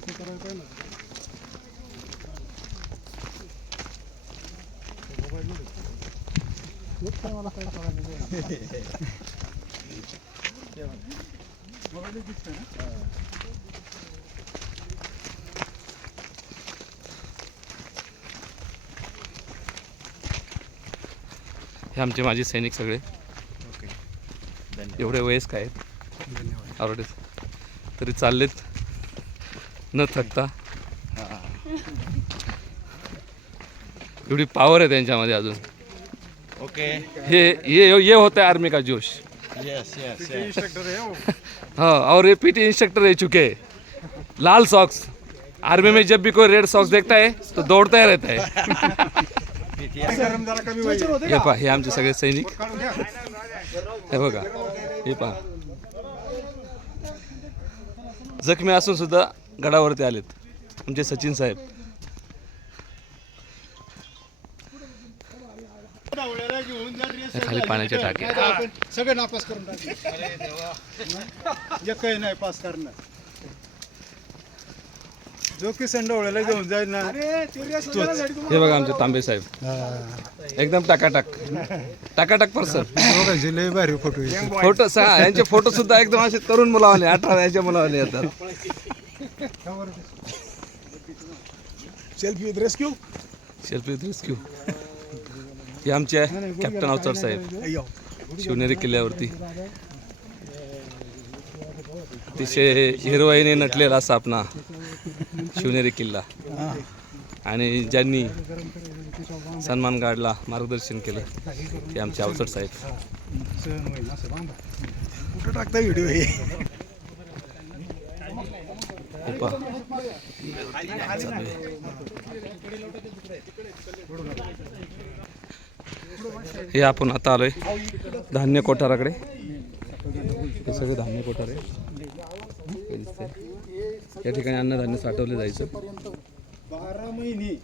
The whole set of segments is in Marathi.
तसं करायला पाहिजे ना. दिसतोय? हे आमचे माजी सैनिक सगळे. ओके. धन्यवाद. एवढे वयस्क आहेत. आवडे तरी चाललेत. न थकता. हां एवढी पॉवर आहे त्यांच्यामध्ये अजून. ओके ये ये ये होता है आर्मी का जोश. यस यस आहे हो. हाँ और ये पीटी इंस्ट्रक्टर रह चुके. हैं लाल सॉक्स आर्मी में जब भी कोई रेड सॉक्स देखता है तो दौड़ता ही. रहता है गरम जरा कमी पाहिजे हे पहा हे आमचे सगळे सैनिक. हे बघा हे पहा. जखमी असून सुद्धा गडावरती आलेत. आमचे सचिन साहेब. खाली पाण्याचे टाके सगळे नापास करून टाकले काही नाही पास करणार. जो की संडवळ्याला घेऊन जाईल ना हे बघा आमचे तांबे साहेब. एकदम टाकाटाक. टाकाटाक पर्सन बघायचे लय भारी फोटो फोटो सहा यांचे फोटो सुद्धा एकदम असे तरुण मुलावाले अठरा वयाच्या मुलावाले येतात selfie with rescue selfie rescue हे आमचे कॅप्टन अवचर साहेब. शिवनेरी किल्ल्यावरती. अतिशय हिरवाईने नटलेला असा आपला शिवनेरी किल्ला. आणि ज्यांनी सन्मान गाडला मार्गदर्शन केलं ते आमचे अवचर साहेब. कुठं टाकता व्हिडिओ हे? आहे. हे आपण आता आलोय धान्य कोठाराकडे. हे सगळे धान्य कोठार आहे. हे दिसतंय. या ठिकाणी अन्नधान्य साठवले जायचं. बारा महिने.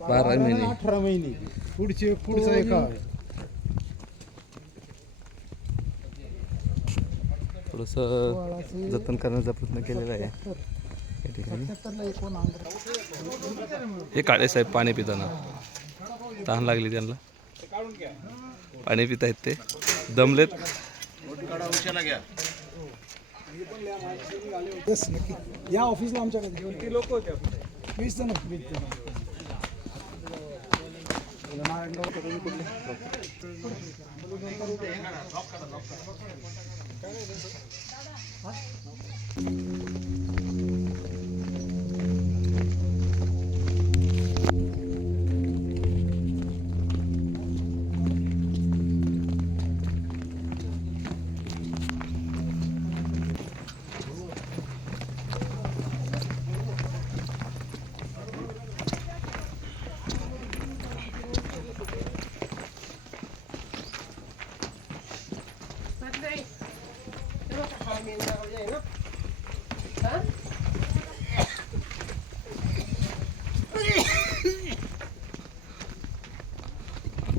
बारा महिने. अठरा महिने. पुढचे पुढचा एका थोडंसं जतन करण्याचा प्रयत्न केलेला आहे. या ठिकाणी हे काळे साहेब पाणी पिताना. तहान लागली त्यांना. पाणी पित आहेत ते. दमलेत. या ऑफिसला आमच्याकडे. किती लोक होते वीस जण वीस जण.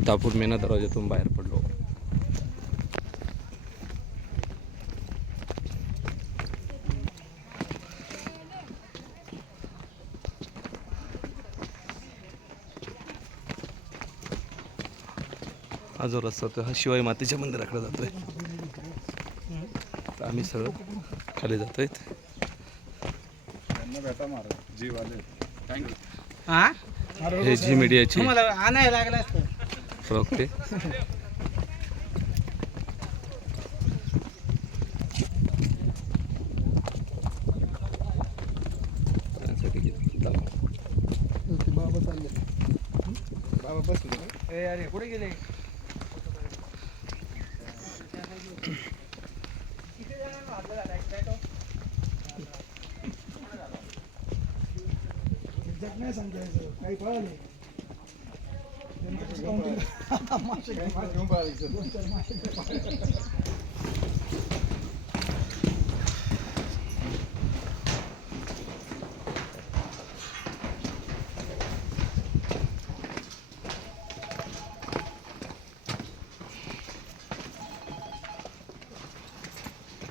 तापूर मेना दरवाजातून बाहेर पडलो. हा जो रस्ता होता हा शिवाई मातेच्या मंदिराकडे जातोय. तर आम्ही सरळ खाली जातोय. हा? हे झी मीडियाची तुम्हाला आणायला लागलं घेतला. बाबा चालले बाबा बसले ए अरे कुठे गेले? नाही सांगायचं काही पळाले त्यांचं Adam bir adam maçı. Ben bari Göster maçı.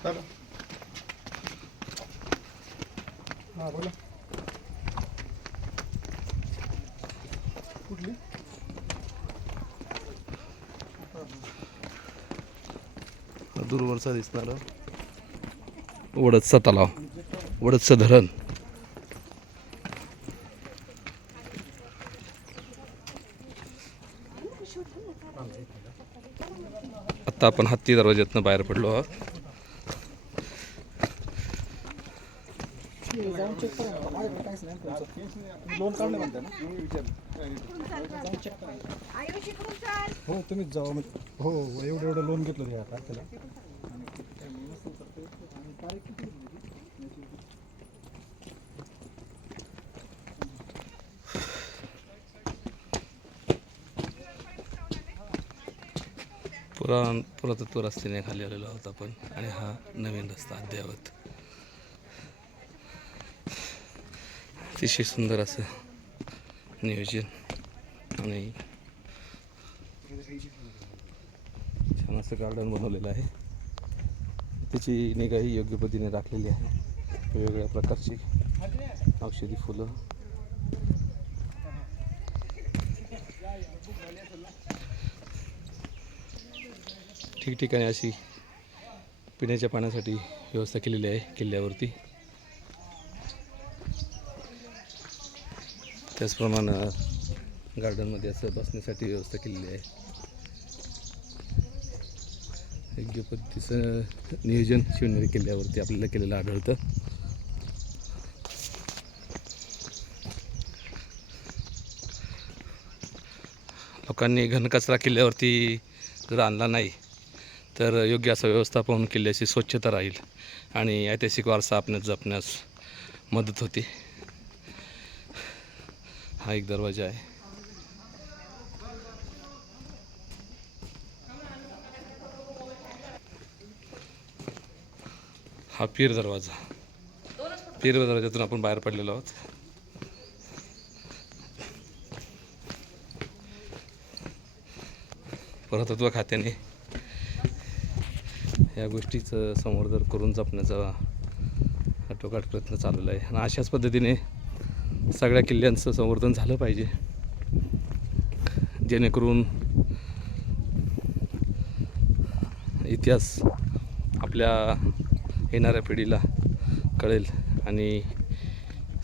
Tamam. Ha böyle. दूरवरचा दिसणारं वडदचा तलाव वडदचं धरण. आत्ता आपण हत्ती दरवाज्यातनं बाहेर पडलो आहोत. हो तुम्हीच जाऊ हो एवढं एवढं लोन घेतलं या तारखेला पुराण पुरातत्व रस्त्याने खाली आलेलो आहोत आपण आणि हा नवीन रस्ता अद्ययावत. अतिशय सुंदर असं नियोजन आणि छान असं गार्डन बनवलेलं आहे. त्याची निगाही योग्य पद्धतीने राखलेली आहे. वेगवेगळ्या प्रकारची औषधी फुलं. ठिकठिकाणी अशी पिण्याच्या पाण्यासाठी व्यवस्था केलेली आहे किल्ल्यावरती. त्याचप्रमाणे गार्डनमध्ये असं बसण्यासाठी व्यवस्था केलेली आहे. योग्य पद्धतीचं नियोजन शिवनेरी किल्ल्यावरती आपल्याला केलेलं आढळतं. लोकांनी घनकचरा किल्ल्यावरती जर आणला नाही तर योग्य असं व्यवस्थापन किल्ल्याची स्वच्छता राहील आणि ऐतिहासिक वारसा आपण्यास जपण्यास मदत होते. हा एक दरवाजा आहे. हा पीर दरवाजा. पीर दरवाजातून आपण बाहेर पडलेलो आहोत. पुरातत्व खात्याने या गोष्टीचं संवर्धन करून जपण्याचा आटोकाट प्रयत्न चाललेला आहे. आणि अशाच पद्धतीने सगळ्या किल्ल्यांचं संवर्धन झालं पाहिजे. जेणेकरून इतिहास आपल्या येणाऱ्या पिढीला कळेल. आणि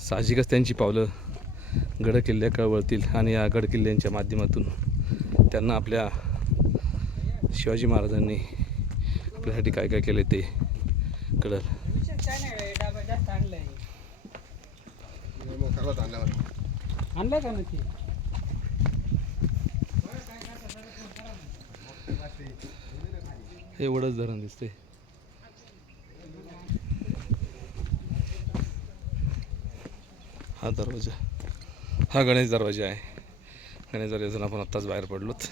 साहजिकच त्यांची पावलं गड किल्ल्याकडे वळतील आणि या गड किल्ल्यांच्या माध्यमातून त्यांना आपल्या शिवाजी महाराजांनी आपल्यासाठी काय काय केले ते कळेल. का नक्की? हे एवढंच धरण दिसते हा दरवाजा. हा गणेश दरवाजा आहे. गणेश दरवाजातून आपण आत्ताच बाहेर पडलोत.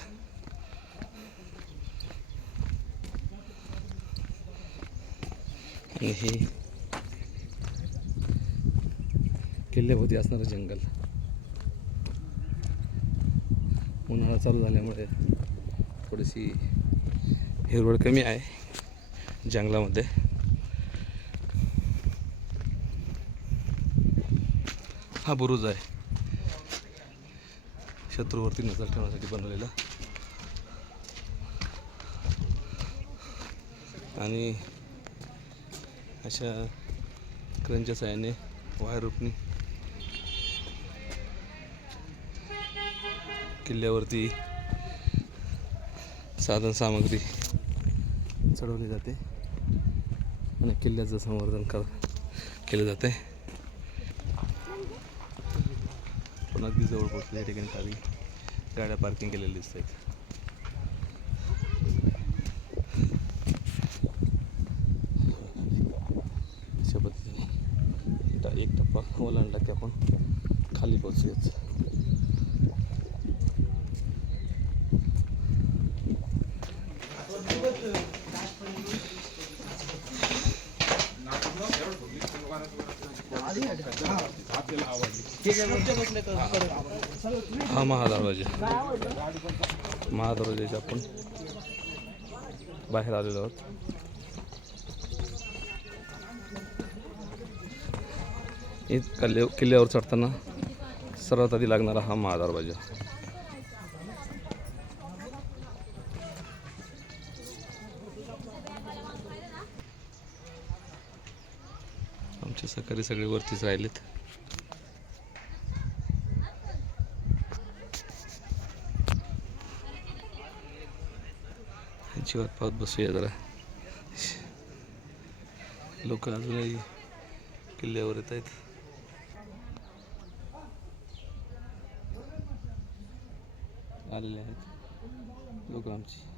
आणि हे किल्ल्याभोवती असणारं जंगल. उन्हाळा चालू झाल्यामुळे थोडीशी हिरवळ कमी आहे जंगलामध्ये. हा बुरुज आहे. शत्रूवरती नजर ठेवण्यासाठी बनवलेला आणि अशा क्रेनच्या साह्याने वायर रोपणी किल्ल्यावरती साधन सामग्री चढवली जाते. आणि किल्ल्याचं संवर्धन कर केलं जाते. पण अगदी जवळ पोहोचल्या ठिकाणी खाली गाड्या पार्किंग केलेल्या दिसत आहेत. अशा पद्धतीने एक टप्पा ओलांडला की आपण खाली पोहोचूयाच हा महादरवाजे. महादरवाजेचे आपण बाहेर आलेलो आहोत. किल्ले किल्ल्यावर चढताना सर्वात आधी लागणारा हा महादरवाजा. आमचे सकाळी सगळे वरतीच राहिलेत. यांची पाहत बसूया जरा. लोक अजूनही किल्ल्यावर येत आहेत. आलेले आहेत. लोक आमची.